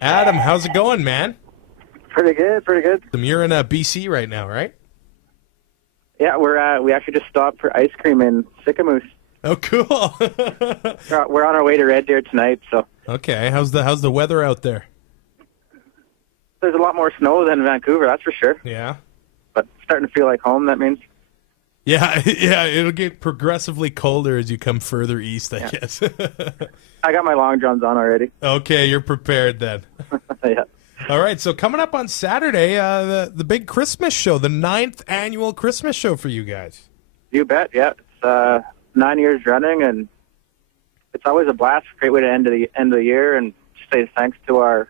Adam, how's it going, man? Pretty good, pretty good. You're in BC right now, right? Yeah, we actually just stopped for ice cream in Sycamoose. Oh, cool. We're on our way to Red Deer tonight, so Okay, how's the weather out there? there's a lot more snow than Vancouver, that's for sure. Yeah. But starting to feel like home, that means. Yeah, yeah, it'll get progressively colder as you come further east, I guess. I got my long johns on already. Okay, you're prepared then. Yeah. All right, so coming up on Saturday, the big Christmas show, the 9th annual Christmas show for you guys. You bet, yeah. It's 9 years running, and it's always a blast. Great way to end the year, and just say thanks to our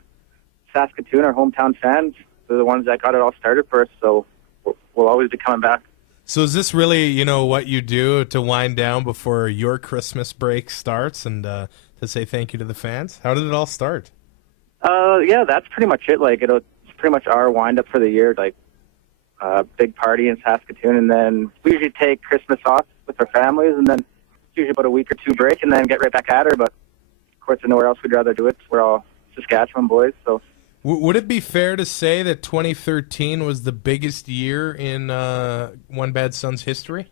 Saskatoon, our hometown fans. They're the ones that got it all started for us, so we'll always be coming back. So is this really, what you do to wind down before your Christmas break starts and to say thank you to the fans? How did it all start? Yeah, that's pretty much it. Like, it's pretty much our wind up for the year. Like, big party in Saskatoon, and then we usually take Christmas off with our families, and then it's usually about a week or two break, and then get right back at her. But of course, there's nowhere else we'd rather do it. We're all Saskatchewan boys, so. Would it be fair to say that 2013 was the biggest year in One Bad Son's history?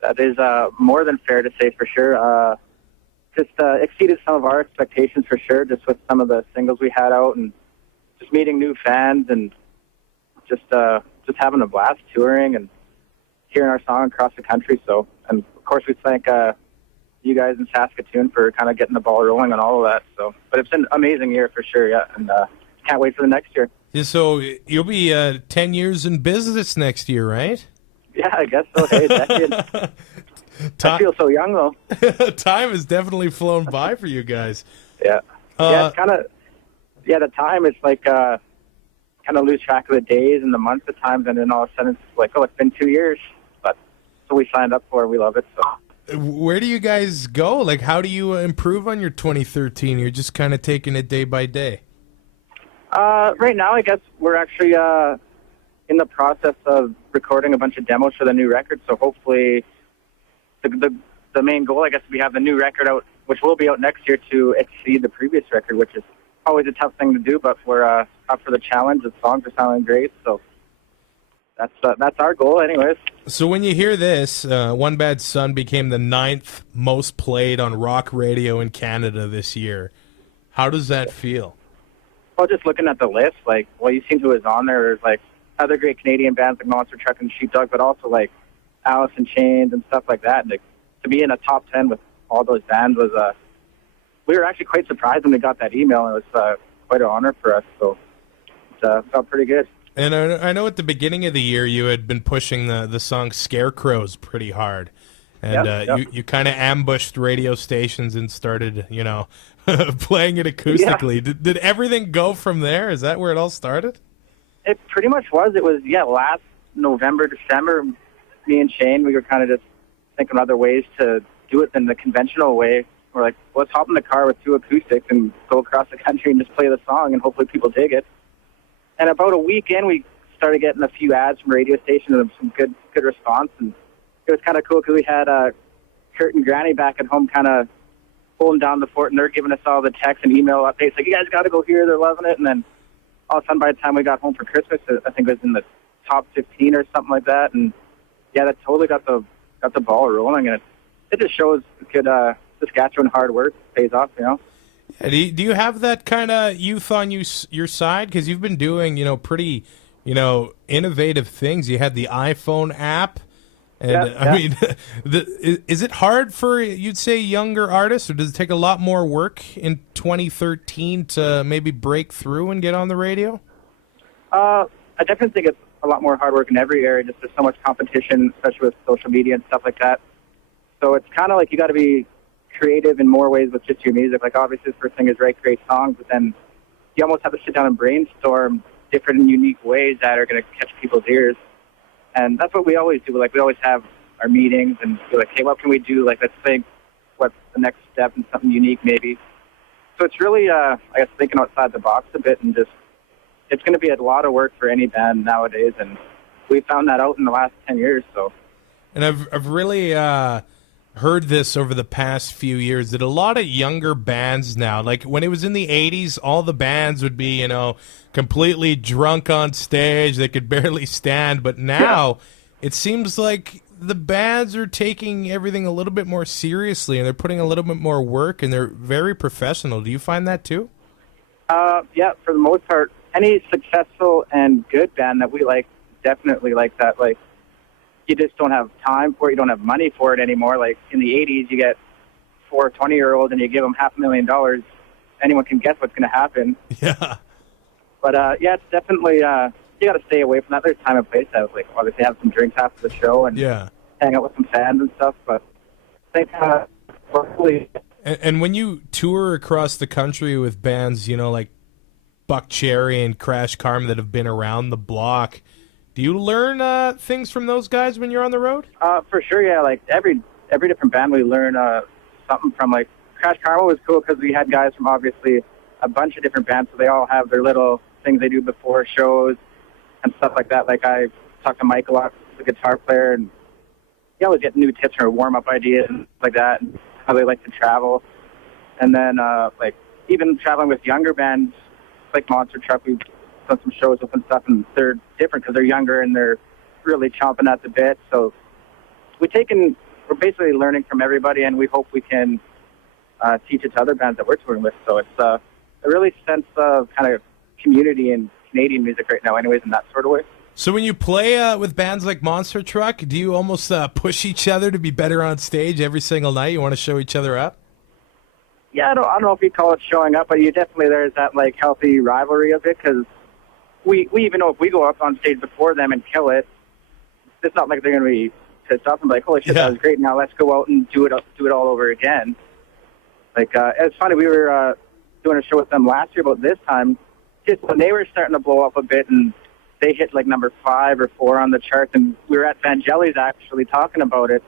That is more than fair to say, for sure. Just exceeded some of our expectations, for sure, just with some of the singles we had out, and just meeting new fans, and just having a blast touring and hearing our song across the country. So, and of course, we thank you guys in Saskatoon for kind of getting the ball rolling on all of that. So, but it's been an amazing year for sure, yeah, and can't wait for the next year. Yeah, so you'll be 10 years in business next year, right? Yeah, I guess so. Hey, decade. I feel so young, though. Time has definitely flown by for you guys. Yeah. Yeah, it's kind of, the time, it's like, kind of lose track of the days and the months at times, and then all of a sudden it's like, oh, it's been 2 years. But so we signed up for it. We love it. So. Where do you guys go? Like, how do you improve on your 2013? You're just kind of taking it day by day. Right now, I guess we're actually in the process of recording a bunch of demos for the new record. So hopefully, the main goal, I guess, we have the new record out, which will be out next year, to exceed the previous record, which is always a tough thing to do. But we're up for the challenge. The songs are sounding great, so that's our goal, anyways. So when you hear this, One Bad Son became the 9th most played on rock radio in Canada this year. How does that feel? Well, just looking at the list, like, well, you seen who was on there. There's, like, other great Canadian bands like Monster Truck and Sheepdog, but also, like, Alice in Chains and stuff like that. Like, to be in a top 10 with all those bands was, we were actually quite surprised when we got that email. It was quite an honor for us, so it felt pretty good. And I know at the beginning of the year you had been pushing the song Scarecrows pretty hard. And Yep. you kind of ambushed radio stations and started, playing it acoustically. Yeah. Did everything go from there? Is that where it all started? It pretty much was. It was, last November, December, me and Shane, we were kind of just thinking of other ways to do it than the conventional way. We're like, let's hop in the car with 2 acoustics and go across the country and just play the song, and hopefully people dig it. And about a week in, we started getting a few ads from radio stations and some good response. And it was kind of cool because we had Kurt and Granny back at home kind of holding down the fort, and they're giving us all the text and email updates. Like, you guys got to go here. They're loving it. And then all of a sudden, by the time we got home for Christmas, I think it was in the top 15 or something like that. And, yeah, that totally got the ball rolling. And it just shows good Saskatchewan hard work pays off, Yeah, do you have that kind of youth on your side? Because you've been doing, pretty, innovative things. You had the iPhone app. And I mean, is it hard for, you'd say, younger artists, or does it take a lot more work in 2013 to maybe break through and get on the radio? I definitely think it's a lot more hard work in every area. Just there's so much competition, especially with social media and stuff like that. So it's kind of like you got to be creative in more ways with just your music. Like, obviously, the first thing is write great songs, but then you almost have to sit down and brainstorm different and unique ways that are going to catch people's ears. And that's what we always do. Like, we always have our meetings and be like, hey, what can we do? Like, let's think what's the next step and something unique maybe. So it's really, I guess, thinking outside the box a bit, and just, it's going to be a lot of work for any band nowadays. And we found that out in the last 10 years. So. And I've really heard this over the past few years that a lot of younger bands now, like when it was in the 80s, all the bands would be, completely drunk on stage. They could barely stand. But now it seems like the bands are taking everything a little bit more seriously and they're putting a little bit more work and they're very professional. Do you find that too? Yeah, for the most part, any successful and good band that we like, definitely like that. Like, you just don't have time for it. You don't have money for it anymore. Like in the 80s, you get 4 20-year-olds and you give them $500,000. Anyone can guess what's going to happen. Yeah. But, yeah, it's definitely, you got to stay away from that. There's time and place to, like, obviously have some drinks after the show and hang out with some fans and stuff. But I think, hopefully... And when you tour across the country with bands, like Buck Cherry and Crash Karma that have been around the block, do you learn things from those guys when you're on the road? For sure, yeah. Like every different band, we learn something from. Like Crash Karma was cool because we had guys from obviously a bunch of different bands, so they all have their little things they do before shows and stuff like that. Like I talked to Mike a lot, the guitar player, and he always get new tips or warm-up ideas and like that, and how they like to travel. And then, like, even traveling with younger bands, like Monster Truck, we've done some shows with and stuff, and they're different because they're younger and they're really chomping at the bit. So we're basically learning from everybody, and we hope we can teach it to other bands that we're touring with. So it's a really sense of kind of community in Canadian music right now anyways, in that sort of way. So when you play with bands like Monster Truck, do you almost push each other to be better on stage every single night? You want to show each other up? Yeah, I don't know if you call it showing up, but there's that like healthy rivalry of it, because we even know if we go up on stage before them and kill it, it's not like they're going to be pissed off and be like, holy shit, that was great, now let's go out and do it all over again. Like, it's funny, we were doing a show with them last year about this time, just when they were starting to blow up a bit, and they hit like number 5 or 4 on the charts, and we were at Vangelis actually talking about it,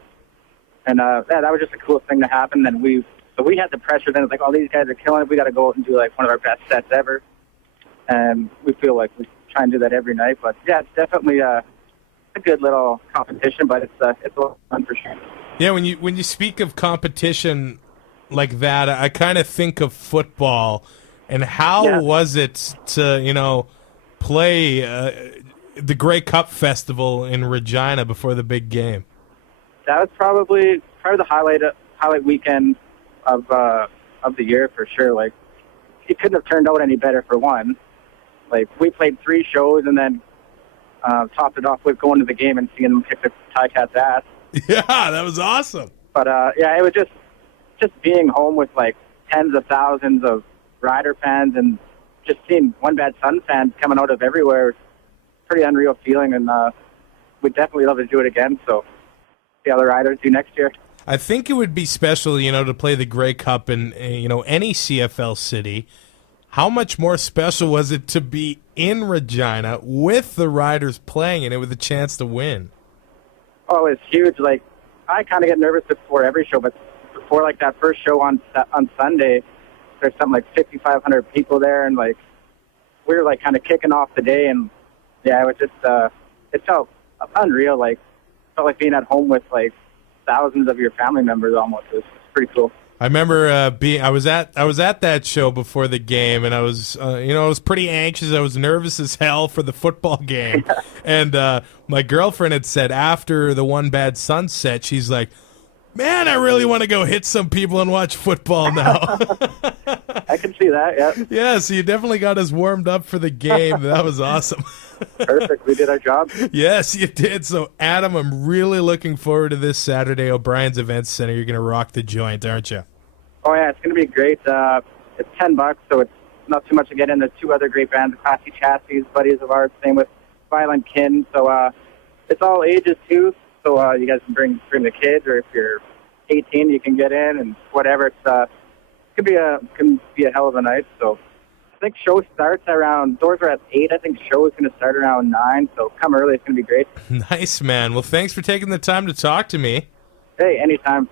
and that was just a cool thing to happen. And we had the pressure then. It's like, oh, these guys are killing it. We got to go out and do like one of our best sets ever. And we feel like we try and do that every night. But yeah, it's definitely a good little competition, but it's a lot of fun for sure. Yeah, when you speak of competition like that, I kind of think of football. And how was it to play the Grey Cup Festival in Regina before the big game? That was probably the highlight weekend of the year for sure. Like, it couldn't have turned out any better for one. Like, we played 3 shows and then topped it off with going to the game and seeing them kick the Ticats ass. Yeah, that was awesome. But yeah, it was just being home with like tens of thousands of Rider fans and just seeing One Bad Sun fans coming out of everywhere. Pretty unreal feeling, and we'd definitely love to do it again. So see how the Riders do next year. I think it would be special, to play the Grey Cup in, any CFL city. How much more special was it to be in Regina with the Riders playing in it with a chance to win? Oh, it's huge. Like, I kind of get nervous before every show, but before like that first show on Sunday, there's something like 5,500 people there, and like we were like kind of kicking off the day, and yeah, it was just it felt unreal. Like, felt like being at home with like thousands of your family members almost. It was pretty cool. I remember I was at that show before the game, and I was I was pretty anxious. I was nervous as hell for the football game, and my girlfriend had said after the One Bad Sunset, she's like, "Man, I really want to go hit some people and watch football now." I can see that. Yeah. Yeah, so you definitely got us warmed up for the game. That was awesome. Perfect. We did our job. Yes, you did. So, Adam, I'm really looking forward to this Saturday. O'Brien's Events Center. You're going to rock the joint, aren't you? Oh, yeah. It's going to be great. It's $10, so it's not too much to get in. There's 2 other great bands, Classy Chassis, buddies of ours, same with Violent Kin. So it's all ages, too. So you guys can bring the kids, or if you're 18, you can get in and whatever. It's can be a hell of a night. So I think show starts around, doors are at 8. I think show is going to start around 9. So come early. It's going to be great. Nice, man. Well, thanks for taking the time to talk to me. Hey, anytime.